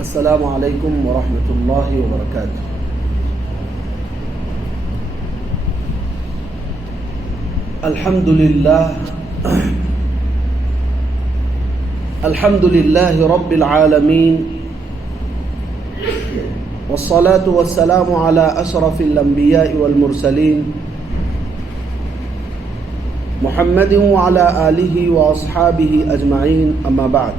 السلام علیکم ورحمۃ اللہ وبرکاتہ۔ الحمد للہ رب العالمین، والصلاة والسلام علی اشرف الانبیاء والمرسلین، محمد وعلی آلہ واصحابہ اجمعین، اما بعد۔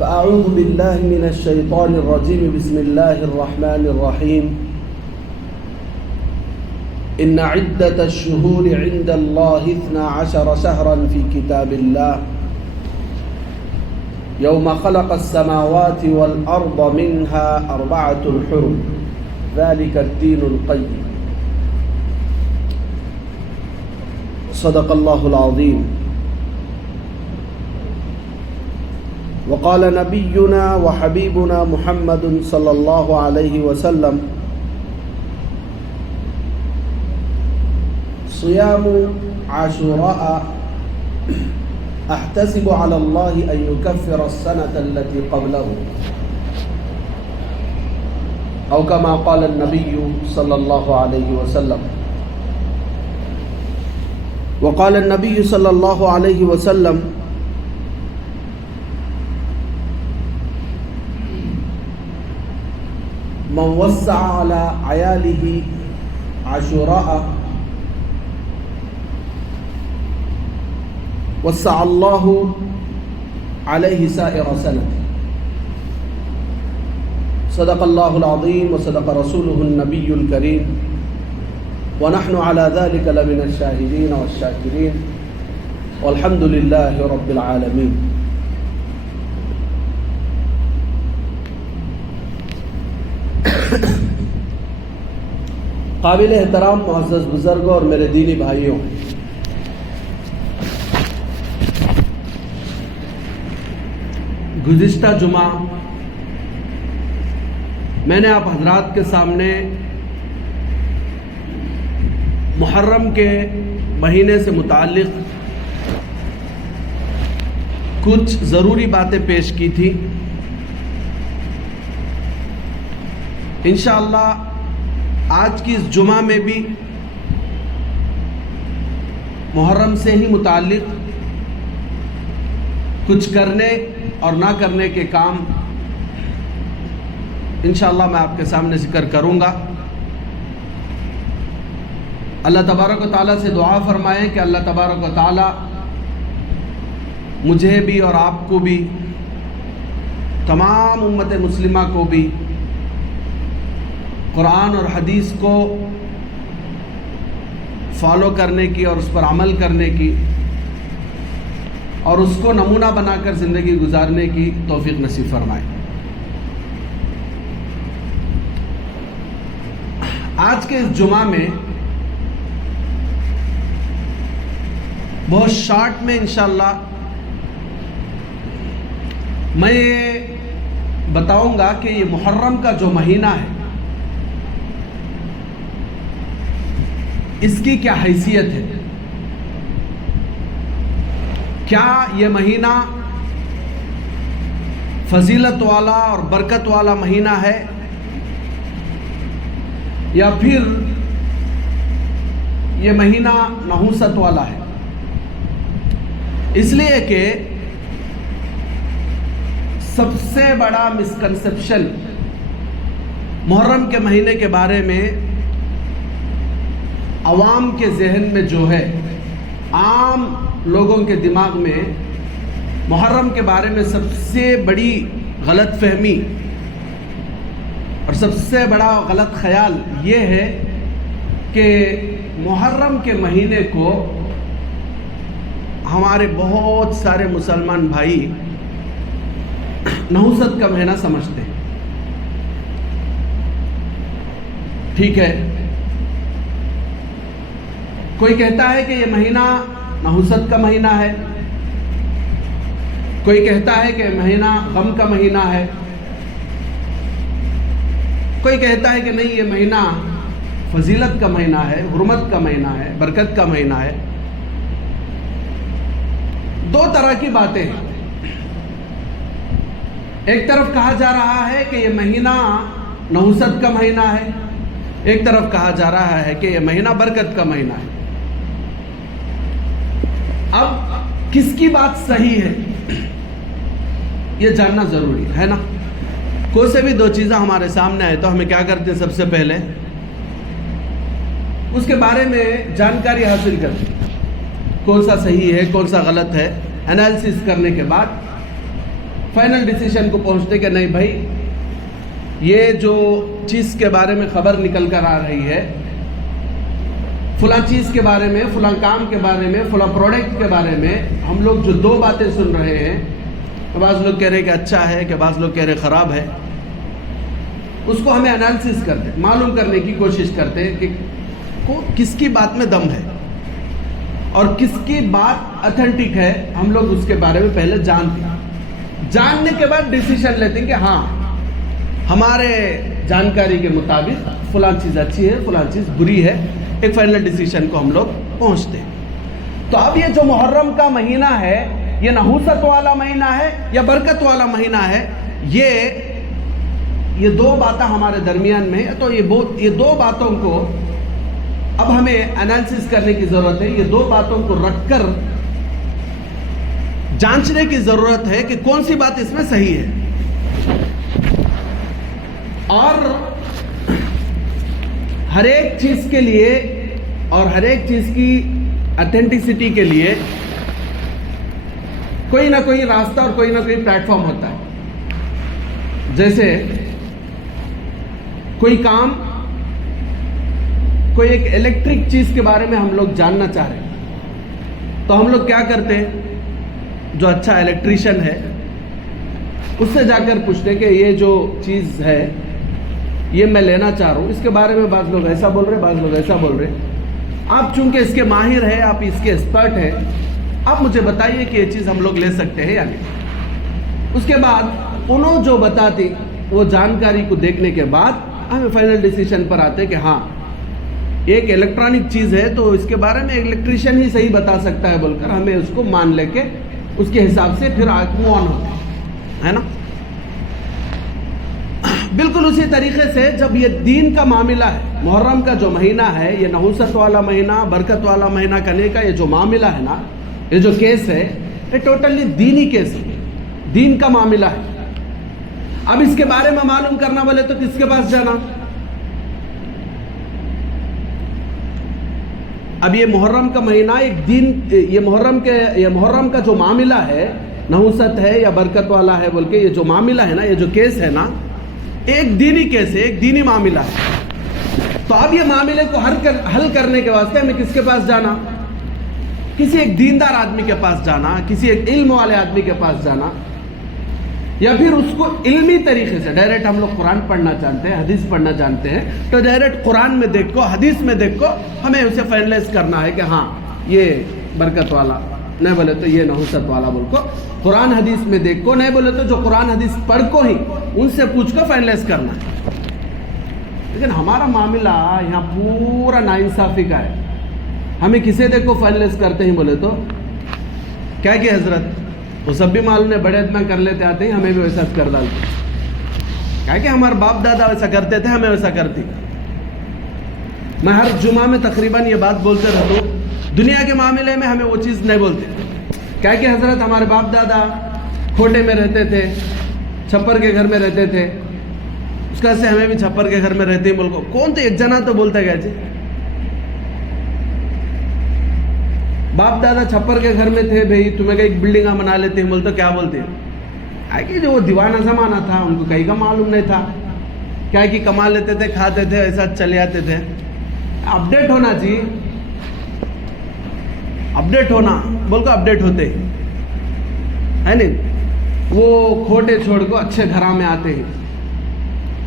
فأعوذ بالله من الشيطان الرجيم، بسم الله الرحمن الرحيم۔ إن عدة الشهور عند الله 12 شهرا في كتاب الله يوم خلق السماوات والأرض منها 4 حرم، ذلك الدين القيم۔ صدق الله العظيم۔ وقال نبينا وحبيبنا محمد صلى الله عليه وسلم: صيام عاشوراء احتسب على الله ان يكفر السنة التي قبله، او كما قال النبي صلى الله عليه وسلم۔ وقال النبي صلى الله عليه وسلم: من وسع على عياله عاشوراء وسع الله عليه سائر سنة۔ صدق الله العظيم وصدق رسوله النبي الكريم، ونحن على ذلك لمن الشاهدين والشاكرين، والحمد لله رب العالمين۔ قابل احترام معزز بزرگوں اور میرے دینی بھائیوں، گزشتہ جمعہ میں نے آپ حضرات کے سامنے محرم کے مہینے سے متعلق کچھ ضروری باتیں پیش کی تھی۔ انشاءاللہ آج کی اس جمعہ میں بھی محرم سے ہی متعلق کچھ کرنے اور نہ کرنے کے کام انشاءاللہ میں آپ کے سامنے ذکر کروں گا۔ اللہ تبارک و تعالیٰ سے دعا فرمائیں کہ اللہ تبارک و تعالیٰ مجھے بھی اور آپ کو بھی، تمام امت مسلمہ کو بھی قرآن اور حدیث کو فالو کرنے کی اور اس پر عمل کرنے کی اور اس کو نمونہ بنا کر زندگی گزارنے کی توفیق نصیب فرمائے۔ آج کے اس جمعہ میں بہت شارٹ میں انشاءاللہ میں یہ بتاؤں گا کہ یہ محرم کا جو مہینہ ہے اس کی کیا حیثیت ہے، کیا یہ مہینہ فضیلت والا اور برکت والا مہینہ ہے، یا پھر یہ مہینہ نحوست والا ہے۔ اس لیے کہ سب سے بڑا مسکنسپشن محرم کے مہینے کے بارے میں عوام کے ذہن میں جو ہے، عام لوگوں کے دماغ میں محرم کے بارے میں سب سے بڑی غلط فہمی اور سب سے بڑا غلط خیال یہ ہے کہ محرم کے مہینے کو ہمارے بہت سارے مسلمان بھائی نحوست کا مہینہ سمجھتے ہیں۔ ٹھیک ہے، کوئی کہتا ہے کہ یہ مہینہ نحوست کا مہینہ ہے، کوئی کہتا ہے کہ مہینہ غم کا مہینہ ہے، کوئی کہتا ہے کہ نہیں یہ مہینہ فضیلت کا مہینہ ہے، حرمت کا مہینہ ہے، برکت کا مہینہ ہے۔ دو طرح کی باتیں ہیں. ایک طرف کہا جا رہا ہے کہ یہ مہینہ نحوست کا مہینہ ہے، ایک طرف کہا جا رہا ہے کہ یہ مہینہ برکت کا مہینہ ہے. اب کس کی بات صحیح ہے یہ جاننا ضروری ہے نا. کوئی سے بھی دو چیزیں ہمارے سامنے آئے تو ہمیں کیا کرتے ہیں؟ سب سے پہلے اس کے بارے میں جانکاری حاصل کرتے ہیں، کون سا صحیح ہے کون سا غلط ہے. انالیسس کرنے کے بعد فائنل ڈیسیشن کو پہنچتے کہ نہیں بھائی یہ جو چیز کے بارے میں خبر نکل کر آ رہی ہے، فلاں چیز کے بارے میں، فلاں کام کے بارے میں، فلاں پروڈکٹ کے بارے میں ہم لوگ جو دو باتیں سن رہے ہیں، بعض لوگ کہہ رہے کہ اچھا ہے کہ بعض لوگ کہہ رہے خراب ہے، اس کو ہمیں انالیسس کرتے، معلوم کرنے کی کوشش کرتے کہ کس کی بات میں دم ہے اور کس کی بات اتھینٹک ہے. ہم لوگ اس کے بارے میں پہلے جانتے ہیں، جاننے کے بعد ڈیسیشن لیتے ہیں کہ ہاں ہمارے جانکاری کے مطابق فلاں چیز اچھی ہے فلاں چیز بری ہے. ایک فائنل ڈیسیشن کو ہم لوگ پہنچتے ہیں. تو اب یہ جو محرم کا مہینہ ہے یہ نحوست والا مہینہ ہے یا برکت والا مہینہ ہے، یہ دو باتیں ہمارے درمیان میں ہے. تو یہ دو باتوں کو اب ہمیں انالیسس کرنے کی ضرورت ہے. یہ دو باتوں کو رکھ کر جانچنے کی ضرورت ہے کہ کون سی بات اس میں صحیح ہے. اور ہر ایک چیز کے لیے اور ہر ایک چیز کی اتھینٹسٹی کے لیے کوئی نہ کوئی راستہ اور کوئی نہ کوئی پلیٹ فارم ہوتا ہے. جیسے کوئی کام، کوئی ایک الیکٹرک چیز کے بارے میں ہم لوگ جاننا چاہ رہے ہیں تو ہم لوگ کیا کرتے ہیں؟ جو اچھا الیکٹریشین ہے اس سے جا کر پوچھتے کہ یہ جو چیز ہے یہ میں لینا چاہ رہا ہوں، اس کے بارے میں بعض لوگ ایسا بول رہے بعض لوگ ایسا بول رہے. آپ چونکہ اس کے ماہر ہیں، آپ اس کے ایکسپرٹ ہیں، آپ مجھے بتائیے کہ یہ چیز ہم لوگ لے سکتے ہیں یا نہیں. اس کے بعد انہوں جو بتاتی وہ جانکاری کو دیکھنے کے بعد ہمیں فائنل ڈیسیشن پر آتے کہ ہاں ایک الیکٹرانک چیز ہے تو اس کے بارے میں الیکٹریشین ہی صحیح بتا سکتا ہے بول کر ہمیں اس کو مان لے کے اس کے حساب سے پھر موو آن ہوتے ہے نا. بالکل اسی طریقے سے جب یہ دین کا معاملہ ہے، محرم کا جو مہینہ ہے یہ نحوست والا مہینہ برکت والا مہینہ کرنے کا یہ جو معاملہ ہے نا، یہ جو کیس ہے یہ ٹوٹلی دینی کیس ہے، دین کا معاملہ ہے. اب اس کے بارے میں معلوم کرنا بولے تو کس کے پاس جانا؟ اب یہ محرم کا مہینہ ایک دین، یہ محرم کا جو معاملہ ہے نحوست ہے یا برکت والا ہے بول کے یہ جو معاملہ ہے نا، یہ جو کیس ہے نا، ایک دینی کیس ہے، ایک دینی معاملہ ہے. تو اب یہ معاملے کو حل کرنے کے واسطے ہمیں کس کے پاس جانا؟ کسی ایک دیندار آدمی کے پاس جانا، کسی ایک علم والے آدمی کے پاس جانا، یا پھر اس کو علمی طریقے سے ڈائریکٹ ہم لوگ قرآن پڑھنا جانتے ہیں، حدیث پڑھنا جانتے ہیں، تو ڈائریکٹ قرآن میں دیکھ کو حدیث میں دیکھ کو ہمیں اسے فائنلائز کرنا ہے کہ ہاں یہ برکت والا، نہیں بولے تو یہ نحوست والا بول کو قرآن حدیث میں دیکھ کو، نہیں بولے تو جو قرآن حدیث پڑھ کو ہی ان سے پوچھ کو فائنلائز کرنا ہے. لیکن ہمارا معاملہ یہاں پورا ناانصافی کا ہے. ہمیں کسے دیکھ کو فائنلائز کرتے ہیں بولے تو کیا کہ حضرت وہ سب بھی معلوم ہے، بڑے آدمی کر لیتے آتے ہیں، ہمیں بھی ویسا کر ڈالتے. کیا کہ ہمارے باپ دادا ویسا کرتے تھے، ہمیں ویسا کرتی. میں ہر جمعہ میں تقریباً یہ بات بولتے رہتا ہوں، دنیا کے معاملے میں ہمیں وہ چیز نہیں بولتے. کیا کہ حضرت ہمارے باپ دادا کھوٹے میں رہتے تھے، چھپر کے گھر میں رہتے تھے، اس کا سے ہمیں بھی چھپر کے گھر میں رہتے ہیں بول کو کون تو ایک جنا تو بولتا گیا جی. باپ دادا چھپر کے گھر میں تھے، بھئی تمہیں کہ ایک بلڈنگاں بنا لیتے ہیں بول تو کیا بولتے ہیں؟ کہ جو وہ دیوانہ زمانہ تھا ان کو کہیں کا معلوم نہیں تھا، کیا کہ کما لیتے تھے، کھاتے تھے، ایسا چلے آتے تھے. اپڈیٹ ہونا جی، اپڈیٹ ہونا بول کو اپڈیٹ ہوتے ہے نہیں. وہ کھوٹے چھوڑ کو اچھے گھراں میں آتے ہیں.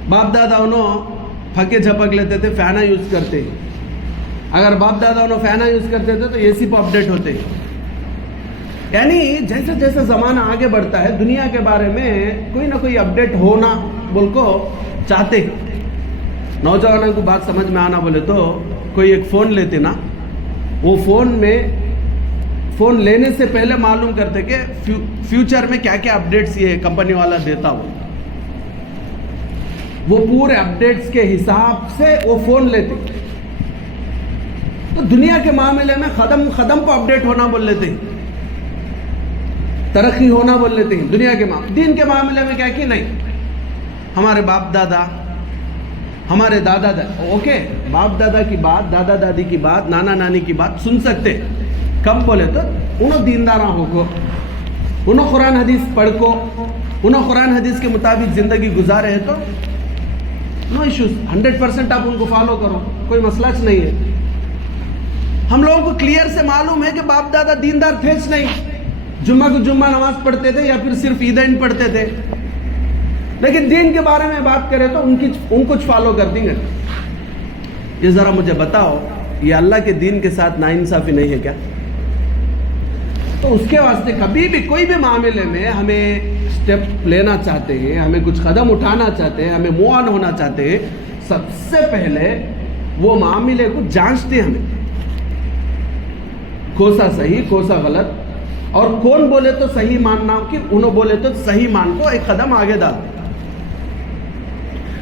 باپ دادا انہوں پھکے جھپک لیتے تھے، فینا یوز کرتے ہیں. اگر باپ دادا انہوں فینا یوز کرتے تھے تو اے سی پہ اپڈیٹ ہوتے ہیں. یعنی جیسے جیسے زمانہ آگے بڑھتا ہے دنیا کے بارے میں کوئی نہ کوئی اپڈیٹ ہونا بول کو چاہتے ہیں. نوجوانوں کو بات سمجھ میں آنا بولے تو کوئی ایک فون لیتے نا، وہ فون میں فون لینے سے پہلے معلوم کرتے کہ فیوچر میں کیا کیا اپڈیٹس یہ کمپنی والا دیتا ہو. وہ پورے اپڈیٹس کے حساب سے وہ فون لیتے. تو دنیا کے معاملے میں قدم کو اپڈیٹ ہونا بول لیتے ہیں, ترقی ہونا بول لیتے ہیں دنیا کے معاملے. دین کے معاملے میں کیا کہ نہیں, ہمارے باپ دادا, ہمارے دادا اوکے, باپ دادا کی بات, دادا دادی کی بات, نانا نانی کی بات سن سکتے. کم بولے تو انہوں دینداراں ہو کو, انہوں قرآن حدیث پڑھ کو, انہوں قرآن حدیث کے مطابق زندگی گزارے ہے تو نو ایشوز, 100% آپ ان کو فالو کرو, کوئی مسئلہ نہیں ہے. ہم لوگوں کو کلیئر سے معلوم ہے کہ باپ دادا دیندار تھے نہیں, جمعہ کو جمعہ نماز پڑھتے تھے یا پھر صرف عیدین پڑھتے تھے, لیکن دین کے بارے میں بات کرے تو ان کچھ فالو کر دیں گے. یہ ذرا مجھے بتاؤ, یہ اللہ کے دین کے ساتھ ناانصافی نہیں ہے کیا؟ تو اس کے واسطے کبھی بھی کوئی بھی معاملے میں ہمیں سٹیپ لینا چاہتے ہیں, ہمیں کچھ قدم اٹھانا چاہتے ہیں, ہمیں موو آن ہونا چاہتے ہیں, سب سے پہلے وہ معاملے کو جانچتے ہیں ہمیں, کوسا صحیح کوسا غلط, اور کون بولے تو صحیح ماننا کہ انہوں بولے تو صحیح مان کو ایک قدم آگے ڈال.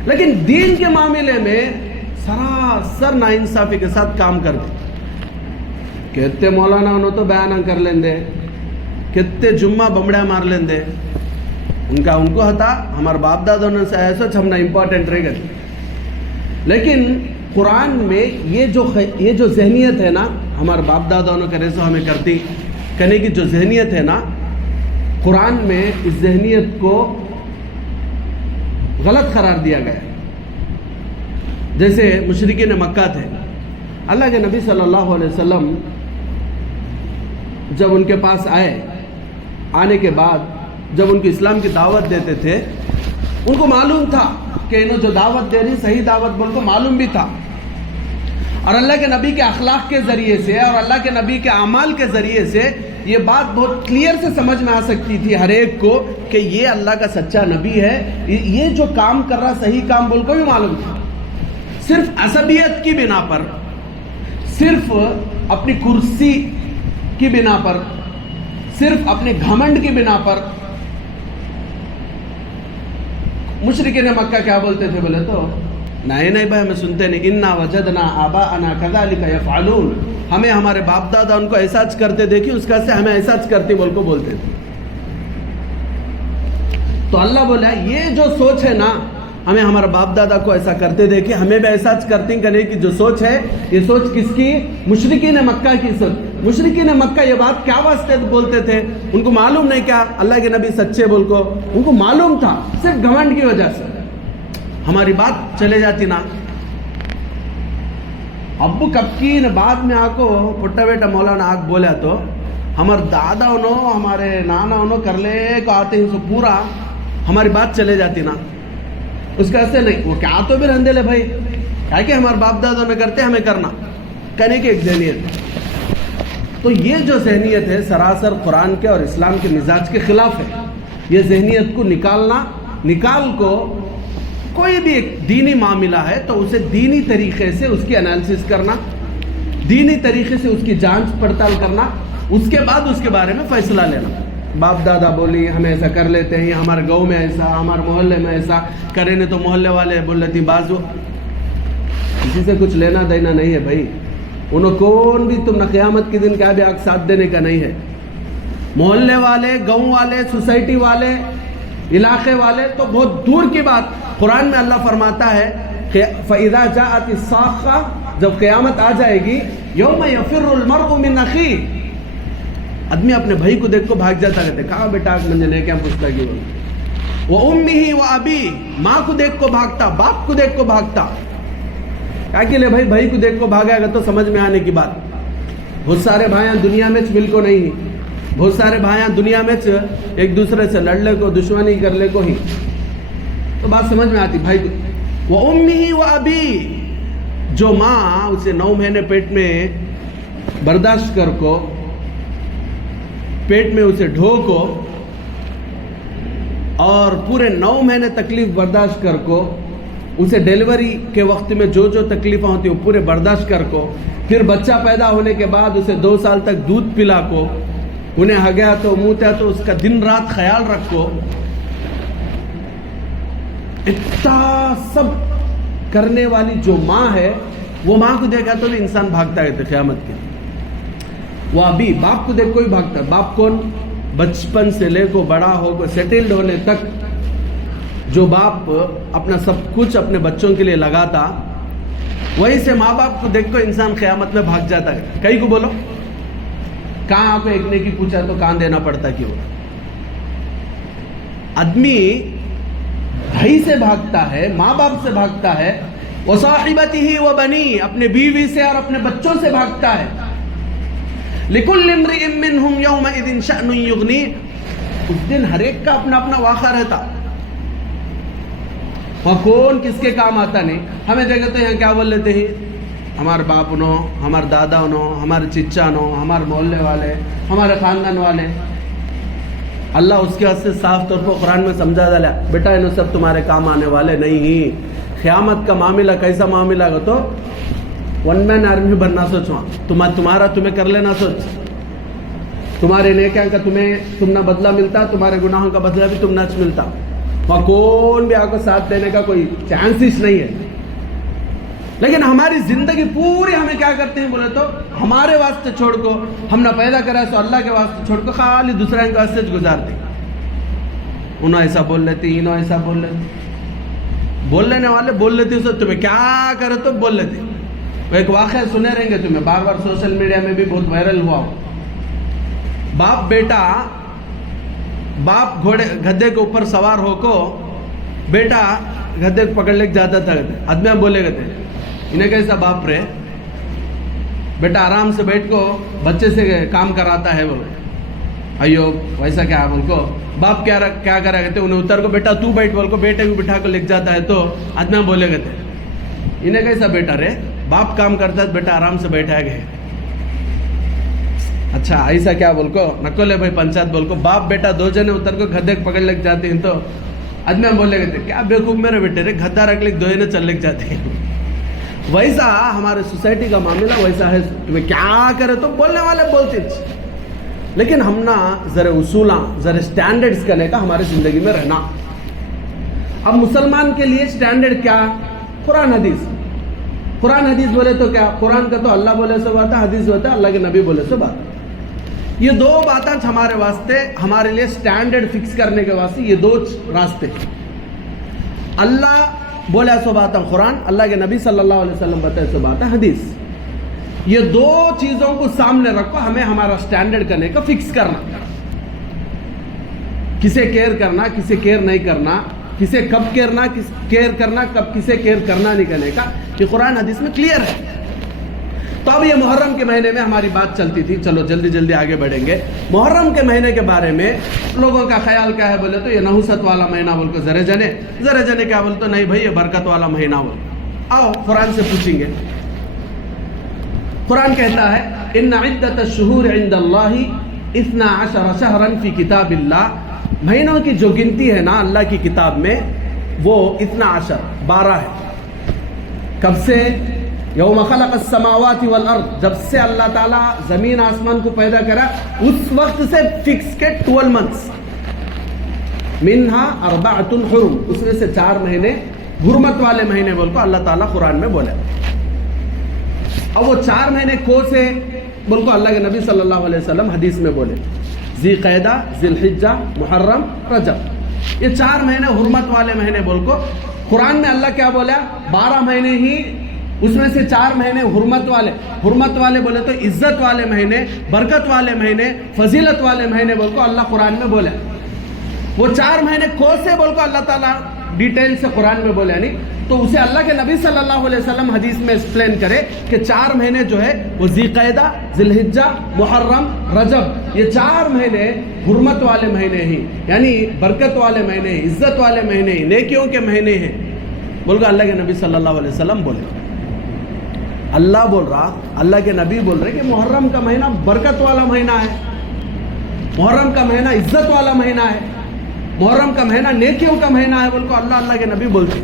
لیکن دین کے معاملے میں سراسر ناانصافی کے ساتھ کام کرتے. کہتے مولانا انہوں تو بیان کر لیں دے, کہتے جمعہ بمڑیا مار لیں دے, ان کو ہتا ہمارے باپ دادوں نے سے ایسا چھمنا امپورٹنٹ رہ گئے. لیکن قرآن میں یہ جو ذہنیت ہے نا, ہمارے باپ دادوں نے کرے سو ہمیں کرتی کرنے کی جو ذہنیت ہے نا, قرآن میں اس ذہنیت کو غلط قرار دیا گیا. جیسے مشرکین مکہ تھے, اللہ کے نبی صلی اللہ علیہ وسلم جب ان کے پاس آنے کے بعد جب ان کو اسلام کی دعوت دیتے تھے, ان کو معلوم تھا کہ انہوں جو دعوت دے رہی صحیح دعوت بول کو معلوم بھی تھا, اور اللہ کے نبی کے اخلاق کے ذریعے سے اور اللہ کے نبی کے اعمال کے ذریعے سے یہ بات بہت کلیئر سے سمجھ میں آ سکتی تھی ہر ایک کو کہ یہ اللہ کا سچا نبی ہے, یہ جو کام کر رہا صحیح کام بول کو بھی معلوم تھا. صرف عصبیت کی بنا پر, صرف اپنی کرسی کی بنا پر, صرف اپنے گھمنڈ کی بنا پر مشرکین مکہ کیا بولتے تھے بولے تو نہیں بھائی ہمیں سنتے نہیں, انا وجدنا آباءنا کذالک یفعلون, ہمیں ہمارے باپ دادا ان کو احساس کرتے دیکھی اس کا سے ہمیں احساس کرتی بول کو بولتے تھے. تو اللہ بولا یہ جو سوچ ہے نا, ہمیں ہمارے باپ دادا کو ایسا کرتے دیکھے, ہمیں بھی احساس کرتی کرنے کی جو سوچ ہے, یہ سوچ کس کی؟ مشرکین مکہ کی سوچ. مشرکین مکہ یہ بات کیا واسطے بولتے تھے, ان کو معلوم نہیں کیا اللہ کے نبی سچے بول کو, ان کو معلوم تھا صرف گھمنڈ کی وجہ سے. ہماری بات چلے جاتی نا, ابو کب کی بعد میں آکو پٹا بیٹا مولانا آگ بولا تو ہمارے دادا انہوں ہمارے نانا انہوں کر لے کو آتے ہیں سو پورا ہماری بات چلے جاتی نا. اس کا ایسے نہیں, وہ کیا تو بھی رہندے لے بھائی, کیا کہ ہمارے باپ دادوں نے کرتے ہمیں کرنا کرنے کی ایک ذہنیت. تو یہ جو ذہنیت ہے سراسر قرآن کے اور اسلام کے مزاج کے خلاف ہے. یہ ذہنیت کو نکال کو کوئی بھی ایک دینی معاملہ ہے تو اسے دینی طریقے سے اس کی انالیسس کرنا, دینی طریقے سے اس کی جانچ پڑتال کرنا, اس کے بعد اس کے بارے میں فیصلہ لینا. باپ دادا بولی ہم ایسا کر لیتے ہیں, ہمارے گاؤں میں ایسا, ہمارے محلے میں ایسا کریں نہیں تو محلے والے بول لیتی بازو, کسی سے کچھ لینا دینا نہیں ہے بھائی. انہوں کون بھی تم نہ قیامت کے دن کیا بھی آگ ساتھ دینے کا نہیں ہے. محلے والے, گاؤں والے, سوسائٹی والے, علاقے والے تو بہت دور کی بات. قرآن میں اللہ فرماتا ہے فَإِذَا جَاءَتِ الصَّاخَّةُ, جب قیامت آ جائے گی, یوم یفر المرء من اخیہ, آدمی اپنے بھائی کو دیکھ کو بھاگ جاتا کہتے کہاں بیٹا مجھے نہیں کیا پوچھتا کہ وہ امہ و ابی, ماں کو دیکھ کو بھاگتا, باپ کو دیکھ کو بھاگتا. کیا کہ لے بھائی کو دیکھ کو بھاگا گا تو سمجھ میں آنے کی بات. بہت سارے بھائیاں دنیا میں مل کو نہیں, بہت سارے بھائیاں دنیا میں ایک دوسرے سے لڑ لے کو, دشمنی کر لے کو ہی, تو بات سمجھ میں آتی. بھائی وہ امہ و ابی, جو ماں اسے 9 مہینے پیٹ میں برداشت کر کو, پیٹ میں اسے ڈھو کو, اور پورے 9 مہینے تکلیف برداشت کر کو, اسے ڈیلیوری کے وقت میں جو جو تکلیفیں ہوتی ہیں وہ پورے برداشت کر کو، پھر بچہ پیدا ہونے کے بعد اسے 2 سال تک دودھ پلا کو، انہیں ہگیا تو موتیا تو اس کا دن رات خیال رکھو، اتنا سب کرنے والی جو ماں ہے، وہ ماں کو دیکھا تو بھی انسان بھاگتا ہے قیامت کے۔ وہ ابھی باپ کو دیکھ کوئی بھاگتا ہے، باپ کون؟ بچپن سے لے کو بڑا ہو کو سیٹلڈ ہونے تک جو باپ اپنا سب کچھ اپنے بچوں کے لیے لگاتا، وہی سے ماں باپ کو دیکھ کو انسان قیامت میں بھاگ جاتا ہے۔ کئی کو بولو کہاں آپ ایک نے کی پوچھا تو کہاں دینا پڑتا کیوں؟ آدمی بھائی سے بھاگتا ہے، ماں باپ سے بھاگتا ہے، وصاحبتہ وبنی، اپنے بیوی سے اور اپنے بچوں سے بھاگتا ہے۔ لکل امرئ منہم یومئذ شأن یغنی، اس دن ہر ایک کا اپنا اپنا واقعہ رہتا، وہاں کون کس کے کام آتا نہیں۔ ہمیں دیکھے تو یہاں کیا بول لیتے ہیں، ہمارے باپ نو، ہمارے دادا نو، ہمارے چچا نو، ہمارے محلے والے، ہمارے خاندان والے۔ اللہ اس کے حد سے صاف طور پر قرآن میں سمجھا ڈالا، بیٹا انہوں سب تمہارے کام آنے والے نہیں۔ قیامت کا معاملہ کیسا معاملہ گا تو 1 مین آرمی بننا سوچواں، تمہارا تمہیں کر لینا سوچ، تمہارے نیکیاں کا تم نہ بدلہ ملتا، تمہارے گناہوں کا بدلہ بھی تم نہ ملتا، وہاں کون بھی آپ کو ساتھ دینے کا کوئی چانسز نہیں ہے۔ لیکن ہماری زندگی پوری ہمیں کیا کرتے ہیں بولے تو ہمارے واسطے چھوڑ کو، ہم نہ پیدا کرا سو اللہ کے واسطے چھوڑ کو خالی دوسرے کے واسطے گزارتے، انہوں ایسا بول لیتے، انہوں ایسا بول لیتے، بول لینے والے بول لیتے، سو تمہیں کیا کرے تو بول لیتے۔ وہ ایک واقعہ سنے رہیں گے تمہیں، بار بار سوشل میڈیا میں بھی بہت وائرل ہوا ہو۔ باپ گھوڑے گدھے کے اوپر سوار ہو کو بیٹا گدھے کو پکڑ لے کے جاتا تھا، آدمی بولے گئے تھے انہیں کیسا باپ رہے، بیٹا آرام سے بیٹھ کو بچے سے کام کراتا ہے، بولو ایو ویسا کیا بول کو باپ کیا کرا گئے تھے، انہیں اتر کو بیٹا تو بیٹھ بول کو بیٹے کو بٹھا کو لے جاتا ہے، تو آدمی بولے گئے تھے انہیں کیسا بیٹا رہے، باپ کام کرتا ہے بیٹا آرام سے بیٹھا گئے۔ اچھا ایسا کیا بول کو نکو لے بھائی پنچایت بول کو باپ بیٹا 2 جنے اتر کو گدھے پکڑ لگ جاتے ہیں، تو آدمی بولے گئے تھے کیا بیوقوف میرے بیٹے رے، گدھا رکھ لے 2 جنے چل لگ جاتے ہیں۔ ویسا ہمارے سوسائٹی کا معاملہ ویسا ہے، تمہیں کیا کرے تو بولنے والے بولتے، لیکن ہم نا ذرا اصولاں ذرا سٹینڈرڈز کا لے کر ہماری زندگی میں رہنا۔ اب مسلمان کے لیے سٹینڈرڈ کیا؟ قرآن حدیث۔ قرآن حدیث بولے تو کیا؟ قرآن کا تو اللہ بولے سے بات ہے، حدیث ہوتا ہے اللہ کے نبی بولے سے بات ہے۔ یہ 2 باتیں ہمارے واسطے، ہمارے لیے سٹینڈرڈ فکس کرنے کے واسطے یہ 2 راستے، اللہ بولا سو بات ہے قرآن، اللہ کے نبی صلی اللہ علیہ وسلم بتائے سو بات ہے حدیث۔ یہ 2 چیزوں کو سامنے رکھو، ہمیں ہمارا سٹینڈرڈ کرنے کا فکس کرنا، کسے کیئر کرنا، کسے کیئر نہیں کرنا، کسے کب کیئر کرنا، کب کسے کیئر کرنا نہیں کرنے کا، یہ قرآن حدیث میں کلیئر ہے۔ تو اب یہ محرم کے مہینے میں ہماری بات چلتی تھی، چلو جلدی جلدی آگے بڑھیں گے۔ محرم کے مہینے کے بارے میں لوگوں کا خیال کیا ہے بولے تو یہ نحوست والا مہینہ بول کو ذرے جنے کیا بولے تو نہیں بھائی یہ برکت والا مہینہ بول۔ آؤ قرآن سے پوچھیں گے، قرآن کہتا ہے ان عدت الشہور عند اللہ 12 شہرا فی کتاب اللہ، مہینوں کی جو گنتی ہے نا اللہ کی کتاب میں وہ 12 ہے۔ کب سے؟ یوم خلق السماوات والارض، جب سے اللہ تعالیٰ زمین آسمان کو پیدا کرا اس وقت سے فکس کے 12 منتھس، منہا 4 حرم، اس میں سے 4 مہینے حرمت والے مہینے بول کو اللہ تعالیٰ قرآن میں بولے۔ اور وہ 4 مہینے کو سے بول کو اللہ کے نبی صلی اللہ علیہ وسلم حدیث میں بولے، ذی قعدہ، ذی الحجہ، محرم، رجب، یہ 4 مہینے حرمت والے مہینے بول کو قرآن میں اللہ کیا بولا؟ 12 مہینے ہی، اس میں سے 4 مہینے حرمت والے بولے تو عزت والے مہینے، برکت والے مہینے، فضیلت والے مہینے بول کو اللہ قرآن میں بولے۔ وہ 4 مہینے کو سے بول کو اللہ تعالیٰ ڈیٹیل سے قرآن میں بولے نہیں، تو اسے اللہ کے نبی صلی اللہ علیہ وسلم حدیث میں ایکسپلین کرے کہ 4 مہینے جو ہے وہ ذی قعدہ، ذی الحجہ، محرم، رجب، یہ 4 مہینے حرمت والے مہینے ہیں، یعنی برکت والے مہینے ہیں، عزت والے مہینے ہیں، نیکیوں کے مہینے ہیں بول کر اللہ کے نبی صلی اللہ علیہ وسلم بولے۔ اللہ بول رہا، اللہ کے نبی بول رہے کہ محرم کا مہینہ برکت والا مہینہ ہے، محرم کا مہینہ عزت والا مہینہ ہے، محرم کا مہینہ نیکیوں کا مہینہ ہے بول کو اللہ کے نبی بولتے۔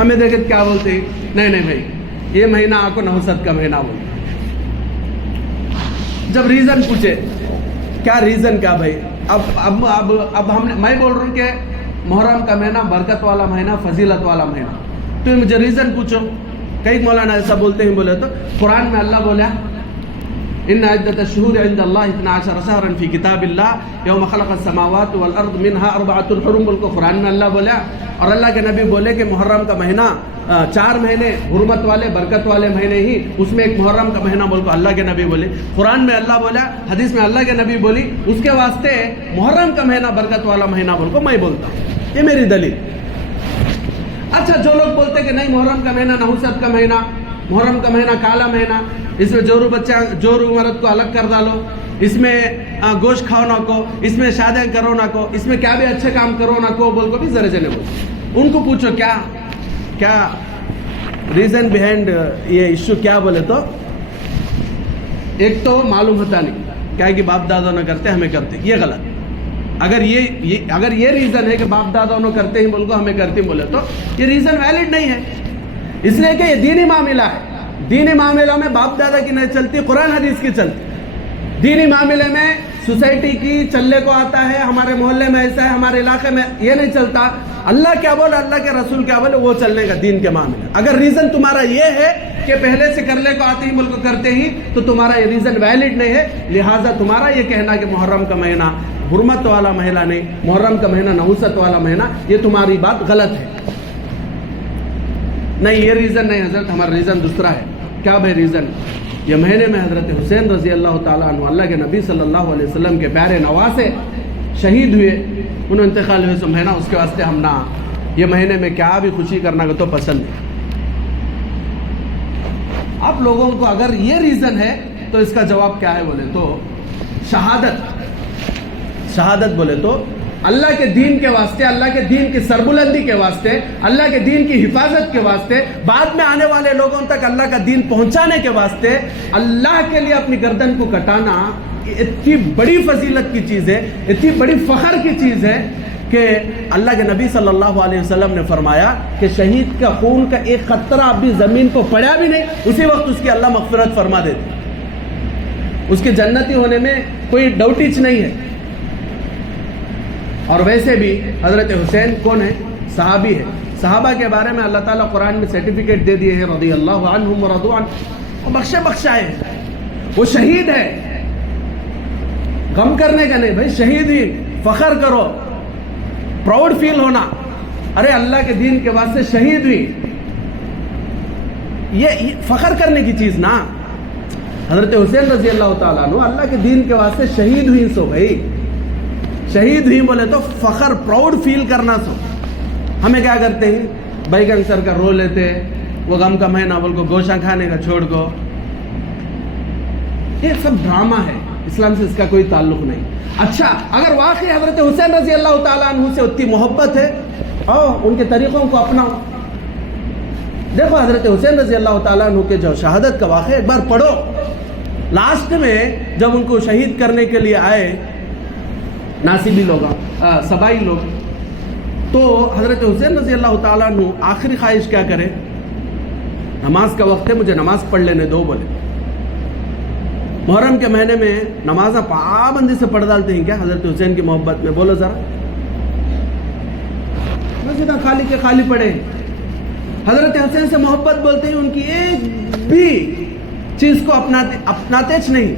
ہمیں دیکھے کیا بولتے ہیں, نہیں بھائی یہ مہینہ آپ کو نحوست کا مہینہ بولتے. جب ریزن پوچھے کیا ریزن کیا بھائی, اب میں بول رہا ہوں کہ محرم کا مہینہ برکت والا مہینہ, فضیلت والا مہینہ, تو مجھے ریزن پوچھو. کئی مولانا ایسا بولتے ہیں, بولے تو قرآن میں اللہ بولا ان عدت الشہور عند اللہ 12 شہرا فی کتاب اللہ یوم خلق السماوات والارض منها 4 حرم بول کو قرآن میں اللہ بولا. اور اللہ کے نبی بولے کہ محرم کا مہینہ 4 مہینے حرمت والے برکت والے مہینے ہی, اس میں ایک محرم کا مہینہ بول کو اللہ کے نبی بولے. قرآن میں اللہ بولا, حدیث میں اللہ کے نبی بولی, اس کے واسطے محرم کا مہینہ برکت والا مہینہ بول کو میں بولتا ہوں. یہ میری دلیل. اچھا جو لوگ بولتے کہ نہیں محرم کا مہینہ نحوست کا مہینہ, محرم کا مہینہ کالا مہینہ, اس میں جور عورت کو الگ کر ڈالو, اس میں گوشت کھاؤ نہ کو, اس میں شادیاں کرو نہ کو, اس میں کیا بھی اچھے کام کرو نہ کو بول کو بھی ذرے جنے بول. ان کو پوچھو کیا ریزن بیہائنڈ یہ ایشو کیا بولے تو ایک تو معلوم ہوتا نہیں کیا کہ باپ دادا نہ کرتے ہمیں کرتے, یہ غلط. اگر یہ ریزن ہے کہ باپ دادا انہوں کرتے ہی بول کو ہمیں کرتے بولے تو یہ ریزن ویلڈ نہیں ہے, اس لیے کہ یہ دینی معاملہ ہے. دینی معاملوں میں باپ دادا کی نہیں چلتی, قرآن حدیث کی چلتی. دینی معاملے میں سوسائٹی کی چلنے کو آتا ہے, ہمارے محلے میں ایسا ہے, ہمارے علاقے میں یہ نہیں چلتا. اللہ کیا بولے, اللہ کے رسول کیا بولے, وہ چلنے کا دین کے معاملے. اگر ریزن تمہارا یہ ہے کہ پہلے سے کرنے کو آتے ہی ملک کرتے ہی, تو تمہارا یہ ریزن ویلڈ نہیں ہے. لہٰذا تمہارا یہ کہنا کہ محرم کا مہینہ حرمت والا مہینہ نہیں, محرم کا مہینہ نحوست والا مہینہ, یہ تمہاری بات غلط ہے. نہیں یہ ریزن نہیں حضرت, ہمارا ریزن دوسرا ہے. کیا بھائی ریزن؟ یہ مہینے میں حضرت حسین رضی اللہ تعالیٰ عنہ اللہ کے نبی صلی اللہ علیہ وسلم کے پیارے نواسے شہید ہوئے, انہوں انتقال ہوئے سو مہینہ, اس کے واسطے ہم نہ یہ مہینے میں کیا بھی خوشی کرنا تو پسند ہے. آپ لوگوں کو اگر یہ ریزن ہے تو اس کا جواب کیا ہے بولے تو شہادت بولے تو اللہ کے دین کے واسطے, اللہ کے دین کی سربلندی کے واسطے, اللہ کے دین کی حفاظت کے واسطے, بعد میں آنے والے لوگوں تک اللہ کا دین پہنچانے کے واسطے اللہ کے لیے اپنی گردن کو کٹانا اتنی بڑی فضیلت کی چیز ہے, اتنی بڑی فخر کی چیز ہے کہ اللہ کے نبی صلی اللہ علیہ وسلم نے فرمایا کہ شہید کا خون کا ایک قطرہ بھی زمین کو پڑا بھی نہیں, اسی وقت اس کی اللہ مغفرت فرما دیتے, اس کے جنتی ہونے میں کوئی ڈاؤٹیچ نہیں ہے. اور ویسے بھی حضرت حسین کون ہے؟ صحابی ہے. صحابہ کے بارے میں اللہ تعالیٰ قرآن میں سرٹیفکیٹ دے دیے ہیں, رضی اللہ عنہم ورضوا عنہ, وہ بخشا ہے. وہ شہید ہے, غم کرنے کا نہیں بھائی, شہید ہی فخر کرو, پراؤڈ فیل ہونا, ارے اللہ کے دین کے واسطے شہید ہوئی, یہ فخر کرنے کی چیز نا. حضرت حسین رضی اللہ تعالیٰ عنہ اللہ کے دین کے واسطے شہید ہوئی, سو بھائی شہید ہوئی بولے تو فخر پراؤڈ فیل کرنا. سو ہمیں کیا کرتے ہیں, بیگن سر کا رو لیتے, وہ غم کا مہینہ بول کو گوشہ کھانے کا چھوڑ کو, یہ سب ڈرامہ ہے, اسلام سے اس کا کوئی تعلق نہیں. اچھا اگر واقعی حضرت حسین رضی اللہ تعالیٰ عنہ سے اتنی محبت ہے, اور ان کے طریقوں کو اپناؤ. دیکھو حضرت حسین رضی اللہ تعالیٰ عنہ کے جو شہادت کا واقعہ ایک بار پڑھو. لاسٹ میں جب ان کو شہید کرنے کے لیے آئے ناصبی لوگ, سبائی لوگ, تو حضرت حسین رضی اللہ تعالیٰ عنہ آخری خواہش کیا کرے, نماز کا وقت ہے مجھے نماز پڑھ لینے دو بولے. محرم کے مہینے میں نماز پابندی سے پڑھ ڈالتے ہیں کیا حضرت حسین کی محبت میں؟ بولو ذرا, مسجد خالی کے خالی پڑے. حضرت حسین سے محبت بولتے ہیں, ان کی ایک بھی چیز کو اپناتے نہیں,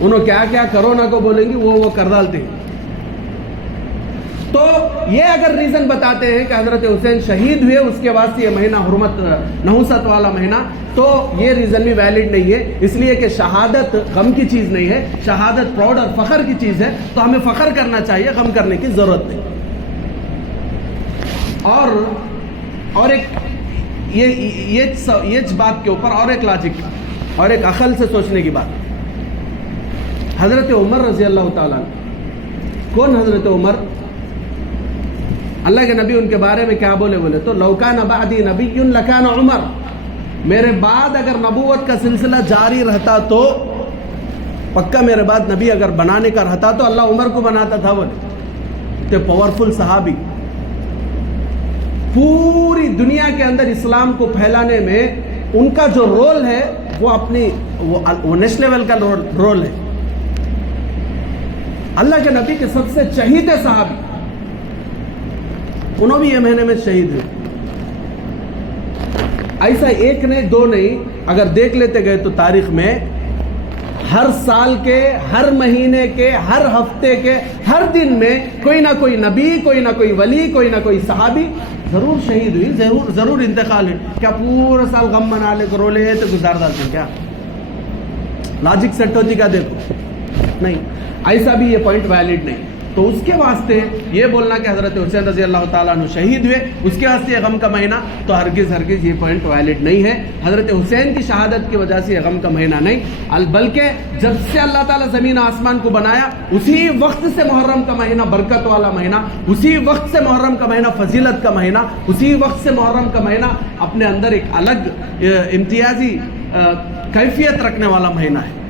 انہوں کیا کیا کرو نہ کو بولیں گے وہ کر ڈالتے ہیں. تو یہ اگر ریزن بتاتے ہیں کہ حضرت حسین شہید ہوئے اس کے واسطے یہ مہینہ حرمت نحوست والا مہینہ, تو یہ ریزن بھی ویلڈ نہیں ہے, اس لیے کہ شہادت غم کی چیز نہیں ہے, شہادت پراؤڈ اور فخر کی چیز ہے, تو ہمیں فخر کرنا چاہیے, غم کرنے کی ضرورت نہیں. اور ایک یہ بات کے اوپر اور ایک لاجک اور ایک عقل سے سوچنے کی بات. حضرت عمر رضی اللہ تعالیٰ, کون حضرت عمر؟ اللہ کے نبی ان کے بارے میں کیا بولے تو لو کان بعدی نبی لکان عمر, میرے بعد اگر نبوت کا سلسلہ جاری رہتا تو پکا میرے بعد نبی اگر بنانے کا رہتا تو اللہ عمر کو بناتا تھا. بولے تو پاورفل صحابی, پوری دنیا کے اندر اسلام کو پھیلانے میں ان کا جو رول ہے وہ اپنی وہ نیشنل لیول کا رول ہے. اللہ کے نبی کے سب سے چہیتے صحابی انہوں بھی یہ مہینے میں شہید ہوئے. ایسا ایک نہیں دو نہیں, اگر دیکھ لیتے گئے تو تاریخ میں ہر سال کے, ہر مہینے کے, ہر ہفتے کے, ہر دن میں کوئی نہ کوئی نبی, کوئی نہ کوئی ولی, کوئی نہ کوئی صحابی ضرور شہید ہوئی, ضرور انتقال ہے. کیا پورا سال غم منا لے, رو لے تو گزار ڈالتے کیا؟ لاجک سیٹ ہوتی کیا؟ دیکھو نہیں, ایسا بھی یہ پوائنٹ ویلڈ نہیں. تو اس کے واسطے یہ بولنا کہ حضرت حسین رضی اللہ تعالیٰ عنہ شہید ہوئے, اس کے واسطے یہ غم کا مہینہ, تو ہرگز یہ پوائنٹ ویلڈ نہیں ہے. حضرت حسین کی شہادت کی وجہ سے یہ غم کا مہینہ نہیں, بلکہ جب سے اللہ تعالیٰ زمین آسمان کو بنایا اسی وقت سے محرم کا مہینہ برکت والا مہینہ, اسی وقت سے محرم کا مہینہ فضیلت کا مہینہ, اسی وقت سے محرم کا مہینہ اپنے اندر ایک الگ امتیازی کیفیت رکھنے والا مہینہ ہے.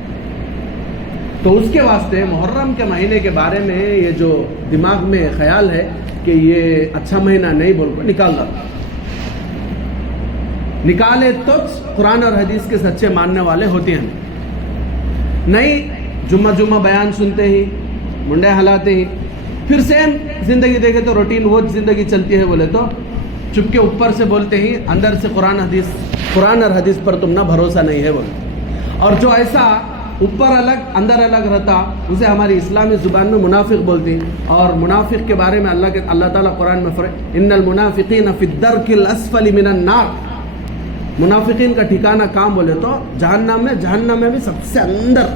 تو اس کے واسطے محرم کے مہینے کے بارے میں یہ جو دماغ میں خیال ہے کہ یہ اچھا مہینہ نہیں بول کر نکال دو. نکالے تو قرآن اور حدیث کے سچے ماننے والے ہوتے ہیں. نہیں جمعہ بیان سنتے ہی, منڈے ہلاتے ہی, پھر سیم زندگی دیکھے تو روٹین وہ زندگی چلتی ہے بولے تو چپ کے اوپر سے بولتے ہی, اندر سے قرآن اور حدیث پر تم نہ بھروسہ نہیں ہے بولے. اور جو ایسا اوپر الگ اندر الگ رہتا اسے ہماری اسلامی زبان میں منافق بولتی. اور منافق کے بارے میں اللہ تعالیٰ قرآن میں ان المنافقین فی الدرک الاسفل من النار, منافقین کا ٹھکانہ کام بولے تو جہنم میں بھی سب سے اندر.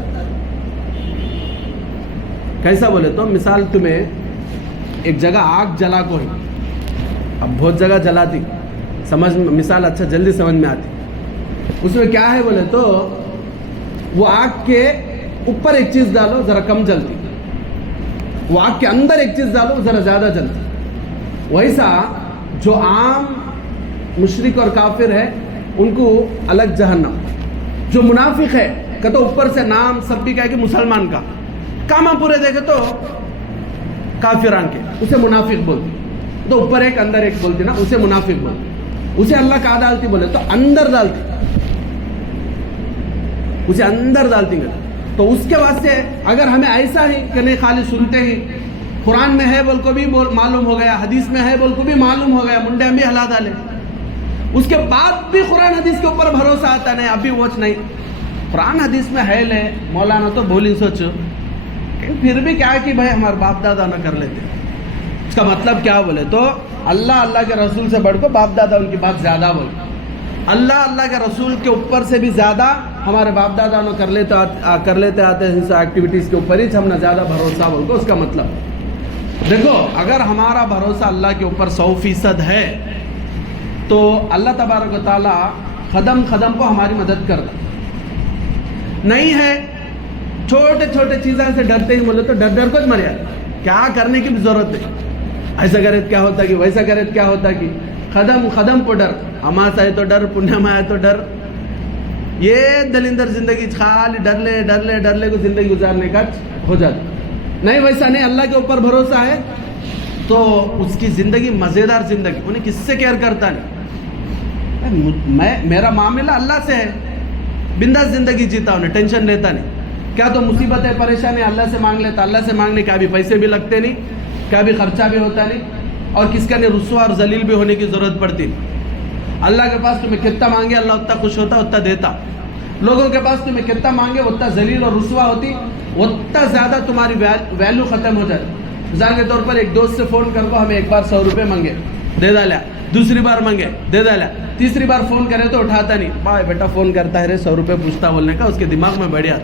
کیسا بولے تو مثال تمہیں ایک جگہ آگ جلا کو ہے, اب بہت جگہ جلاتی, مثال اچھا جلدی سمجھ میں آتی. اس میں کیا ہے بولے تو وہ آگ کے اوپر ایک چیز ڈالو ذرا کم جلتی, وہ آگ کے اندر ایک چیز ڈالو ذرا زیادہ جلتی. ویسا جو عام مشرک اور کافر ہے ان کو الگ جہنم, جو منافق ہے کہ تو اوپر سے نام سب بھی کہے کہ مسلمان کا کام پورے دیکھے تو کافران کے اسے منافق بولتی, تو اوپر ایک اندر ایک بولتی نا, اسے منافق بولتی. اسے اللہ کہاں ڈالتی بولے تو اندر ڈالتی, اسے اندر ڈالتی گے. تو اس کے واسطے اگر ہمیں ایسا ہی کہ نہیں خالی سنتے ہی قرآن میں ہے بول کو بھی معلوم ہو گیا, حدیث میں ہے بول کو بھی معلوم ہو گیا, منڈے ہم بھی ہلا ڈالے, اس کے بعد بھی قرآن حدیث کے اوپر بھروسہ آتا نہیں, ابھی ووچ نہیں. قرآن حدیث میں ہے لے مولانا تو بولی سوچو, پھر بھی کیا ہے کہ بھائی ہمارے باپ دادا نہ کر لیتے. اس کا مطلب کیا بولے تو اللہ کے رسول سے بڑھ کو باپ دادا ان کی بات زیادہ بول, اللہ کے رسول کے اوپر سے بھی زیادہ ہمارے باپ دادا نہ کر لیتے آتے ہیں ایکٹیویٹیز کے اوپر ہی ہم نہ زیادہ بھروسہ بول کو. اس کا مطلب دیکھو اگر ہمارا بھروسہ اللہ کے اوپر 100% ہے تو اللہ تبارک و تعالیٰ قدم کو ہماری مدد کرتا. نہیں ہے چھوٹے چیزوں سے ڈرتے ہی بولے تو ڈر کو مر جاتا, کیا کرنے کی بھی ضرورت ہے. ایسا کرے کیا ہوتا کہ ویسا کرے کیا ہوتا کہ قدم کو ڈر, اماس آئے تو ڈر, پنیہ میں آئے تو ڈر. یہ دلندر زندگی خالی ڈر لے کو زندگی گزارنے کا ہو جاتا. نہیں ویسا نہیں, اللہ کے اوپر بھروسہ ہے تو اس کی زندگی مزیدار زندگی, انہیں کس سے کیئر کرتا نہیں. میرا معاملہ اللہ سے ہے, بنداس زندگی جیتا, انہیں ٹینشن لیتا نہیں. کیا تو مصیبت ہے پریشانی اللہ سے مانگ لیتا, اللہ سے مانگنے کیا بھی پیسے بھی لگتے نہیں, کیا بھی خرچہ بھی ہوتا نہیں, اور کس کا نہیں رسوا اور ذلیل بھی ہونے کی ضرورت پڑتی نہیں. اللہ کے پاس تمہیں کتنا مانگے اللہ اتنا خوش ہوتا, اتنا دیتا. لوگوں کے پاس تمہیں کتنا مانگے اتنا ذلیل اور رسوا ہوتی, اتنا زیادہ تمہاری ویلیو ختم ہو جاتی. مثال کے طور پر ایک دوست سے فون کر کو ہمیں ایک بار 100 روپے مانگے دے ڈالا, دوسری بار مانگے دے ڈالا, تیسری بار فون کرے تو اٹھاتا نہیں. بھائی بیٹا فون کرتا ہے رے 100 روپے پوچھتا بولنے کا, اس کے دماغ میں بڑھیا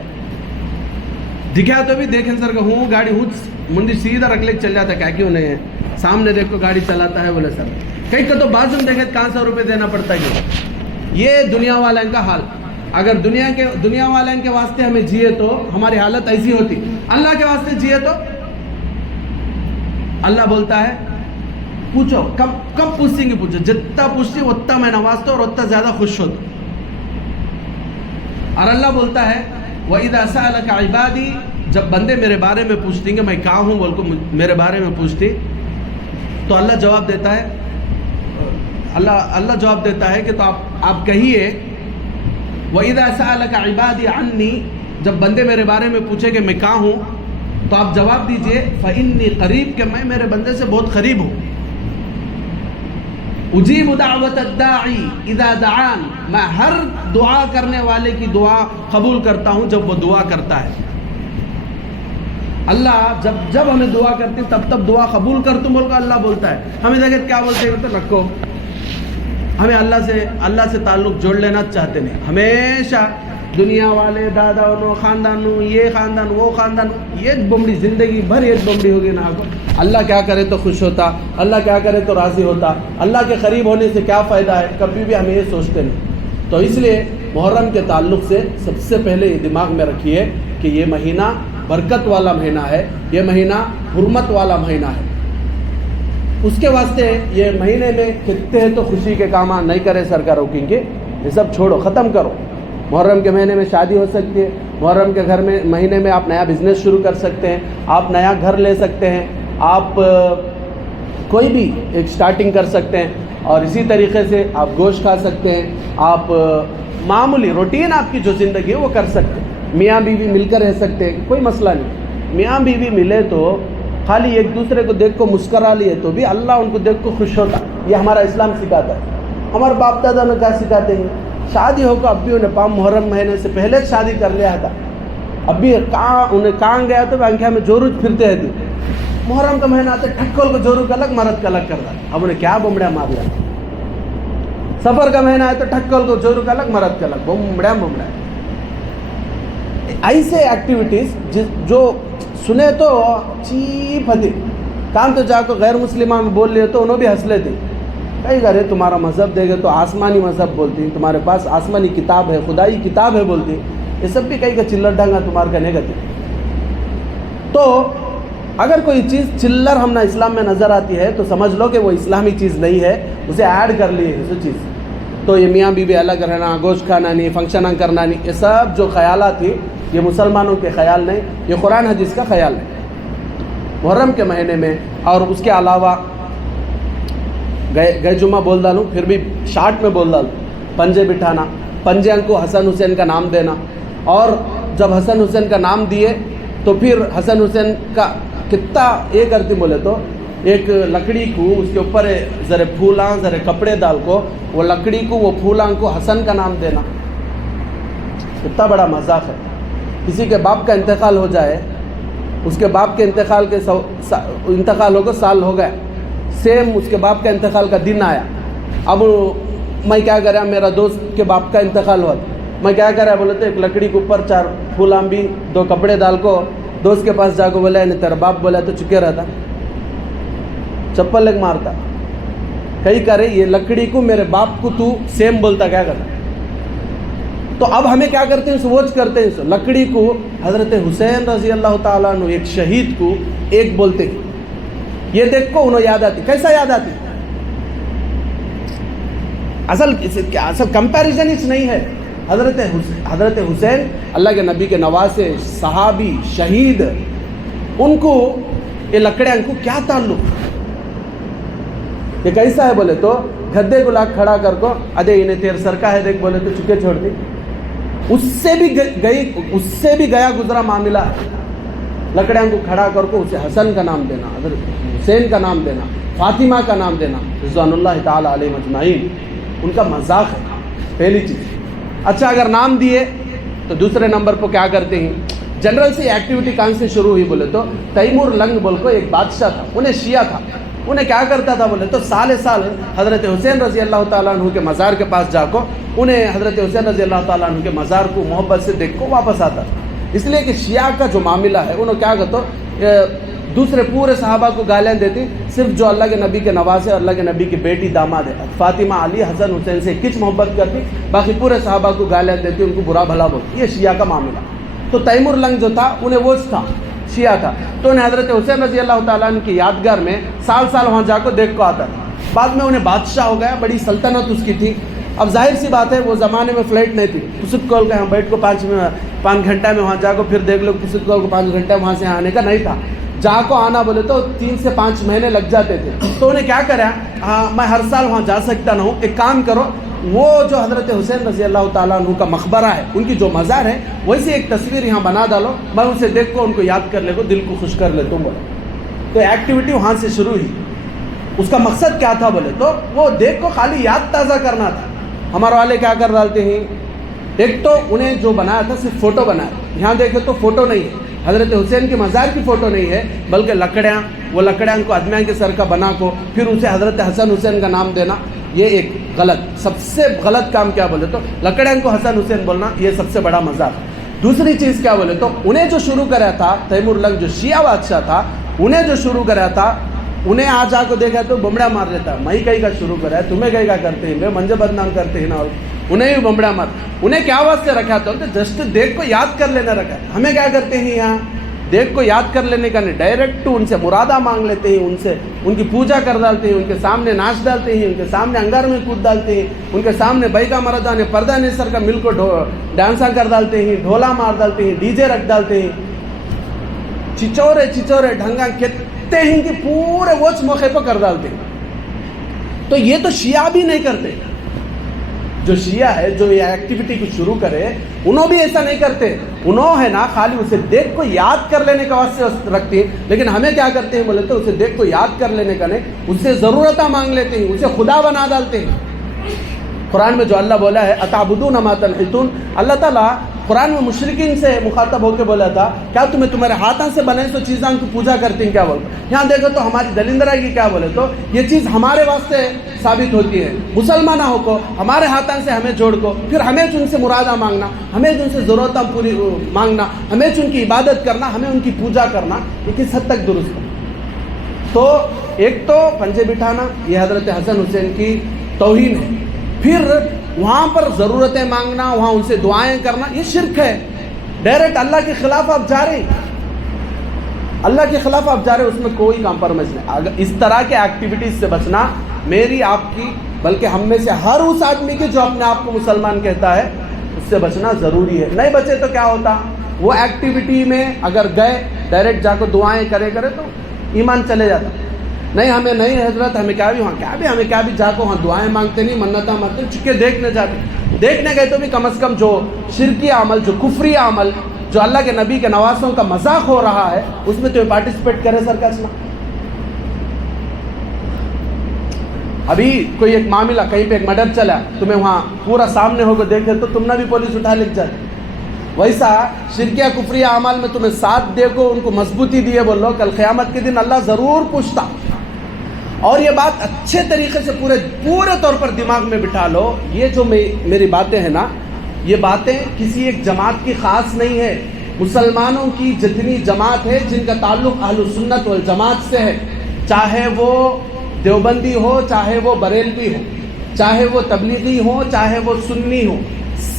دکھا تو بھی دیکھیں سر کہ ہوں گاڑی ہوں منڈی سیدھا رکھ لے چل جاتا ہے, کیا کیوں نہیں ہے, سامنے دیکھ کو گاڑی چلاتا ہے بولے سر کہیں کہ تو بازو میں دیکھے کہاں 100 روپے دینا پڑتا ہے. یہ دنیا والوں کا حال. اگر دنیا والوں کے واسطے ہمیں جیے تو ہماری حالت ایسی ہوتی, اللہ کے واسطے جیے تو اللہ بولتا ہے پوچھو, کب پوچھیں گے پوچھو, جتنا پوچھتی اتنا میں نوازتا اور اتنا زیادہ خوش ہوتا. اور اللہ بولتا ہے وَإِذَا سَأَلَكَ عِبَادِي, جب بندے میرے بارے میں پوچھتے ہیں کہ میں کہاں ہوں بول کو میرے بارے میں پوچھتی, تو اللہ جواب دیتا ہے اللہ جواب دیتا ہے کہ تو آپ کہیے وَإِذَا سَأَلَكَ عِبَادِي عَنِّي، جب بندے میرے بارے میں پوچھے کہ میں کہاں ہوں تو آپ جواب دیجئے فَإِنِّي قریب، کہ میں میرے بندے سے بہت قریب ہوں. اجیب دعوت الداعی اذا دعان، میں ہر دعا کرنے والے کی دعا قبول کرتا ہوں جب وہ دعا کرتا ہے. اللہ جب ہمیں دعا کرتے تب دعا قبول کر تم بول کر اللہ بولتا ہے. ہمیں دیکھیں کیا بولتے ہیں تو رکھو، ہمیں اللہ سے تعلق جوڑ لینا چاہتے نہیں. ہمیشہ دنیا والے دادا انو خاندان یہ خاندان وہ خاندان، یہ بمڑی زندگی بھر یہ بمڑی ہوگی نا. اللہ کیا کرے تو خوش ہوتا، اللہ کیا کرے تو راضی ہوتا، اللہ کے قریب ہونے سے کیا فائدہ ہے، کبھی بھی ہمیں یہ سوچتے نہیں. تو اس لیے محرم کے تعلق سے سب سے پہلے یہ دماغ میں رکھیے کہ یہ مہینہ برکت والا مہینہ ہے، یہ مہینہ حرمت والا مہینہ ہے. اس کے واسطے یہ مہینے میں کہتے ہیں تو خوشی کے کام نہیں کرے سرکار روکیں گے، یہ سب چھوڑو، ختم کرو. محرم کے مہینے میں شادی ہو سکتی ہے، محرم کے مہینے میں آپ نیا بزنس شروع کر سکتے ہیں، آپ نیا گھر لے سکتے ہیں، آپ کوئی بھی ایک سٹارٹنگ کر سکتے ہیں. اور اسی طریقے سے آپ گوشت کھا سکتے ہیں، آپ معمولی روٹین آپ کی جو زندگی ہے وہ کر سکتے ہیں. میاں بیوی مل کر رہ سکتے ہیں، کوئی مسئلہ نہیں. میاں بیوی ملے تو خالی ایک دوسرے کو دیکھ کو مسکرا لیے تو بھی اللہ ان کو دیکھ کو خوش ہوتا. یہ ہمارا اسلام سکھاتا ہے. ہمارے باپ دادا نے کیا سکھاتے ہیں، شادی ہو کر اب بھی انہیں محرم مہینے سے پہلے شادی کر لیا تھا. اب بھی انہیں کہاں گیا تو انکھیا میں جوروج پھرتے ہیں. محرم کا مہینہ آتا ہے ٹھکول کو جورو کا الگ مرد کا الگ کر رہا ہے. اب انہیں کیا بمڑیا مار لیا. سفر کا مہینہ ہے تو ٹھکول کو جورو کا الگ مرد کا الگ، بمڑیا. ایسے ایکٹیویٹیز جو سنے تو چیپ ہتی کام تو جا کو غیر مسلمہ میں بول لیے تو انہوں بھی ہنس لیتے. کئی گھر تمہارا مذہب دے گے تو آسمانی مذہب بولتی، تمہارے پاس آسمانی کتاب ہے، خدائی کتاب ہے بولتی. یہ سب بھی کئی کا چلر ڈھنگا تمہارے کا نہیں کرتے. تو اگر کوئی چیز چلر ہم نہ اسلام میں نظر آتی ہے تو سمجھ لو کہ وہ اسلامی چیز نہیں ہے، اسے ایڈ کر لی ہے اس چیز. تو یہ میاں بیوی الگ رہنا، گوشت کھانا نہیں، فنکشن کرنا نہیں، یہ سب جو خیالات تھی یہ مسلمانوں کے خیال نہیں، یہ قرآن حدیث کا خیال نہیں. محرم کے مہینے میں اور اس کے علاوہ گئے جمعہ بول ڈالوں، پھر بھی شارٹ میں بول ڈالوں، پنجے بٹھانا، پنجے کو حسن حسین کا نام دینا. اور جب حسن حسین کا نام دیے تو پھر حسن حسین کا کتنا یہ کرتی بولے تو ایک لکڑی کو اس کے اوپر ذرے پھولاں ذرے کپڑے ڈال کو وہ لکڑی کو وہ پھولاں کو حسن کا نام دینا. کتنا بڑا مذاق ہے. کسی کے باپ کا انتقال ہو جائے، اس کے باپ کے انتقال ہو کر سال ہو گئے، سیم اس کے باپ کا انتقال کا دن آیا. اب میں کیا کرا، میرا دوست کے باپ کا انتقال ہوا، میں کیا کرا بولے تو ایک لکڑی کے اوپر 4 پھولاں بھی 2 کپڑے ڈال کو دوست کے پاس جا کو بولا تیرا باپ بولا تو چکے رہتا، چپل لگ مارتا. کئی کرے یہ لکڑی کو میرے باپ کو تو سیم بولتا، کیا کرتا. تو اب ہمیں کیا کرتے ہیں، سوچ کرتے ہیں لکڑی کو حضرت حسین رضی اللہ تعالیٰ عنہ ایک شہید کو ایک بولتے ہیں. یہ دیکھ کو انہوں یاد آتی. کیسا یاد آتی؟ اصل کمپیریزن اس نہیں ہے. حضرت حسین اللہ کے نبی کے نواسے، صحابی، شہید، ان کو یہ لکڑے ان کو کیا تعلق. یہ کیسا ہے بولے تو گدے کو لاکھ کھڑا کر کو ادے انہیں تیر سرکا ہے دیکھ بولے تو چکے چھوڑ دی. اس سے بھی گیا گزرا معاملہ ہے. لکڑیاں کو کھڑا کر کو اسے حسن کا نام دینا، حضرت حسین کا نام دینا، فاطمہ کا نام دینا، رضوان اللہ تعالیٰ علیہ مجمعین. ان کا مذاق ہے پہلی چیز. اچھا اگر نام دیے تو دوسرے نمبر پر کیا کرتے ہیں. جنرل سے ایکٹیویٹی کہاں سے شروع ہوئی بولے تو تیمور لنگ بول کو ایک بادشاہ تھا، انہیں شیعہ تھا. انہیں کیا کرتا تھا بولے تو سال حضرت حسین رضی اللہ تعالیٰ عنہ کے مزار کے پاس جا کو انہیں حضرت حسین رضی اللہ تعالیٰ عنہ کے مزار کو محبت سے دیکھ کو واپس آتا تھا. اس لیے کہ شیعہ کا جو معاملہ ہے انہوں کیا کرتے دوسرے پورے صحابہ کو گالیاں دیتی، صرف جو اللہ کے نبی کے نواسے اور اللہ کے نبی کی بیٹی داماد ہے فاطمہ، علی، حسن، حسین سے کچھ محبت کرتی، باقی پورے صحابہ کو گالیاں دیتی، ان کو برا بھلا بولتی. یہ شیعہ کا معاملہ. تو تیمور لنگ جو تھا انہیں وہ تھا، شیعہ تھا. تو انہیں حضرت حسین رضی اللہ تعالیٰ عنہ کی یادگار میں سال وہاں جا کو دیکھ کو آتا تھا. بعد میں انہیں بادشاہ ہو گیا، بڑی سلطنت اس کی تھی. اب ظاہر سی بات ہے وہ زمانے میں فلائٹ نہیں تھی، کسی کال کا ہم بیٹھ کو 5 گھنٹہ میں وہاں جا کو پھر دیکھ لو، کسی کال کو 5 گھنٹہ وہاں سے آنے کا نہیں تھا، جا کو آنا بولے تو 3 سے 5 مہینے لگ جاتے تھے. تو انہیں کیا کرا، میں ہر سال وہاں جا سکتا نہ ہوں، ایک کام کرو، وہ جو حضرت حسین رضی اللہ تعالیٰ عنہ کا مقبرہ ہے، ان کی جو مزار ہے، ویسے ایک تصویر یہاں بنا ڈالو، میں اسے دیکھ کو ان کو یاد کر لے کو دل کو خوش کر لیتا ہوں بولے. تو ایکٹیویٹی وہاں سے شروع ہوئی. اس کا مقصد کیا تھا بولے تو وہ دیکھ کو خالی یاد تازہ کرنا تھا. ہمارے والے کیا کر ڈالتے ہیں، ایک تو انہیں جو بنایا تھا صرف فوٹو بنایا، یہاں دیکھے تو فوٹو نہیں ہے، حضرت حسین کی مزار کی فوٹو نہیں ہے، بلکہ لکڑیاں، وہ لکڑیاں کو آدمیاں کے سر کا بنا کو پھر اسے حضرت حسن حسین کا نام دینا، یہ ایک غلط، سب سے غلط کام کیا بولے تو لکڑیاں کو حسن حسین بولنا، یہ سب سے بڑا مذاق. دوسری چیز کیا بولے تو انہیں جو شروع کرا تھا تیمور لنگ جو شیعہ بادشاہ تھا، انہیں جو شروع کرا تھا، انہیں آج کو دیکھا تو بمڑا مار لیتا، میں کہیں کا شروع کرا ہے، تمہیں کہیں کا کرتے ہیں، منجے بدنام کرتے ہیں نا، انہیں بھی بمڑا مار. انہیں کیا واسطے رکھا تھا، جسٹ دیکھ کو یاد کر لینا رکھا. ہمیں کیا کرتے ہیں یہاں، دیکھ کو یاد کر لینے کا نہیں، ڈائریکٹ ان سے مرادہ مانگ لیتے ہیں، ان سے ان کی پوجا کر ڈالتے ہیں، ان کے سامنے ناچ ڈالتے ہیں، ان کے سامنے انگار میں کود ڈالتے ہیں، ان کے سامنے بیگا مردہ نے پردہ نے سر کا مل کو ڈانساں کر ڈالتے ہیں، ڈھولا مار ڈالتے ہیں، ڈی جے رکھ ڈالتے ہیں، چچورے ڈھنگا کہتے ہیں کہ پورے وچ موقع پہ کر ڈالتے ہیں. تو یہ تو شیعہ بھی نہیں کرتے. جو شیعہ ہے جو یہ ایکٹیویٹی کو شروع کرے انہوں بھی ایسا نہیں کرتے. انہوں ہے نا خالی اسے دیکھ کو یاد کر لینے کا واسطے رکھتے ہیں. لیکن ہمیں کیا کرتے ہیں بولے تو اسے دیکھ کو یاد کر لینے کا نہیں، اس سے ضرورتیں مانگ لیتے ہیں، اسے خدا بنا ڈالتے ہیں. قرآن میں جو اللہ بولا ہے اتعبدون ما تنحتون، اللہ تعالیٰ قرآن میں مشرکین سے مخاطب ہو کے بولا تھا کیا تمہیں تمہارے ہاتھوں سے بنے سو چیزاں کی پوجا کرتی ہیں کیا بولتے. یہاں دیکھو تو ہماری دلندرا کی کیا بولے تو یہ چیز ہمارے واسطے ثابت ہوتی ہے، مسلمان ہو کو ہمارے ہاتھوں سے ہمیں جوڑ کو، پھر ہمیں ان سے مرادہ مانگنا، ہمیں ان سے ضرورتیں پوری مانگنا، ہمیں ان کی عبادت کرنا، ہمیں ان کی پوجا کرنا، یہ کس حد تک درست ہے. تو ایک تو پنجے بٹھانا یہ حضرت حسن حسین کی توہین ہے. پھر وہاں پر ضرورتیں مانگنا، وہاں ان سے دعائیں کرنا، یہ شرک ہے. ڈائریکٹ اللہ کے خلاف آپ جا رہے ہیں، اللہ کے خلاف آپ جا رہے ہیں، اس میں کوئی کمپرومائز نہیں. اس طرح کے ایکٹیویٹیز سے بچنا میری آپ کی بلکہ ہم میں سے ہر اس آدمی کے جو اپنے آپ کو مسلمان کہتا ہے اس سے بچنا ضروری ہے. نہیں بچے تو کیا ہوتا، وہ ایکٹیویٹی میں اگر گئے ڈائریکٹ جا کو دعائیں کرے تو ایمان چلے جاتا. نہیں ہمیں نہیں حضرت ہمیں کیا بھی جا کو وہاں دعائیں مانگتے نہیں، منتیں مانگتے، چکے دیکھنے جاتے. دیکھنے گئے تو بھی کم از کم جو شرکی عمل، جو کفری عمل، جو اللہ کے نبی کے نواسوں کا مذاق ہو رہا ہے اس میں تمہیں پارٹیسپیٹ کرے سر کا اسلام. ابھی کوئی ایک معاملہ کہیں پہ ایک مرڈر چلا، تمہیں وہاں پورا سامنے ہو کے دیکھے تو تم نے بھی پولیس اٹھا لکھ جاتی. ویسا شرکیہ کفریہ اعمال میں تمہیں ساتھ دے کو ان کو مضبوطی دیے بولو، کل قیامت کے دن اللہ ضرور پوچھتا. اور یہ بات اچھے طریقے سے پورے طور پر دماغ میں بٹھا لو، یہ جو میری باتیں ہیں نا، یہ باتیں کسی ایک جماعت کی خاص نہیں ہے. مسلمانوں کی جتنی جماعت ہے جن کا تعلق اہل سنت والجماعت سے ہے، چاہے وہ دیوبندی ہو، چاہے وہ بریلوی ہو، چاہے وہ تبلیغی ہو، چاہے وہ سنی ہو،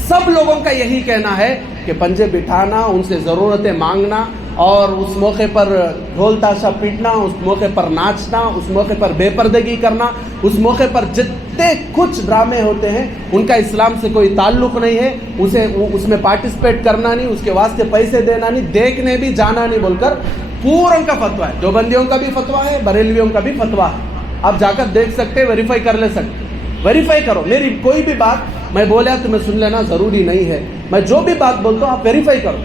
سب لوگوں کا یہی کہنا ہے کہ پنجے بٹھانا، ان سے ضرورتیں مانگنا، اور اس موقع پر ڈھول تاشا پیٹنا، اس موقع پر ناچنا، اس موقع پر بے پردگی کرنا، اس موقع پر جتنے کچھ ڈرامے ہوتے ہیں ان کا اسلام سے کوئی تعلق نہیں ہے. اس میں پارٹیسپیٹ کرنا نہیں، اس کے واسطے پیسے دینا نہیں، دیکھنے بھی جانا نہیں بول کر پوروں کا فتویٰ ہے. دیوبندیوں کا بھی فتویٰ ہے، بریلویوں کا بھی فتویٰ ہے. آپ جا کر دیکھ سکتے، ویریفائی کر لے سکتے. ویریفائی کرو. میری کوئی بھی بات میں بولا تمہیں سن لینا ضروری نہیں ہے. میں جو بھی بات بولتا ہوں آپ ویریفائی کرو،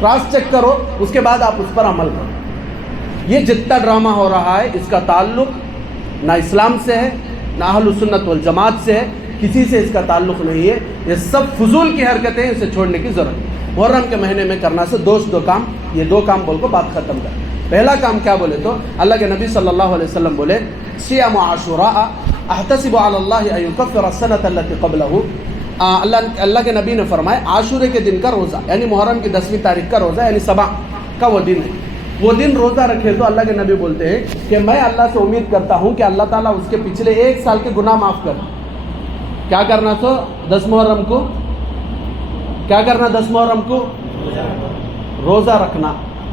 کراس چیک کرو، اس کے بعد آپ اس پر عمل کرو. یہ جتنا ڈرامہ ہو رہا ہے اس کا تعلق نہ اسلام سے ہے، نہ اہل سنت والجماعت سے ہے، کسی سے اس کا تعلق نہیں ہے. یہ سب فضول کی حرکتیں ہیں، اسے چھوڑنے کی ضرورت ہے. محرم کے مہینے میں کرنا سے دو کام، یہ 2 کام بول کو بات ختم کر. پہلا کام کیا بولے تو اللہ کے نبی صلی اللہ علیہ وسلم بولے صیام عاشوراء احتسب علی اللہ ان یکفر السنۃ التي قبلہ. اللہ کے نبی نے فرمایا عاشورے کے دن کا روزہ، یعنی محرم کی 10ویں تاریخ کا روزہ، یعنی صبا کا وہ دن ہے، وہ دن روزہ رکھے تو اللہ کے نبی بولتے ہیں کہ میں اللہ سے امید کرتا ہوں کہ اللہ تعالیٰ اس کے پچھلے 1 سال کے گناہ معاف کر. کیا کرنا تو 10 محرم کو کیا کرنا، 10 محرم کو روزہ رکھنا،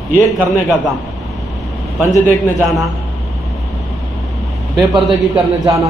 یہ کرنے کا کام. پنجے دیکھنے جانا، بے پردگی کرنے جانا،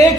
1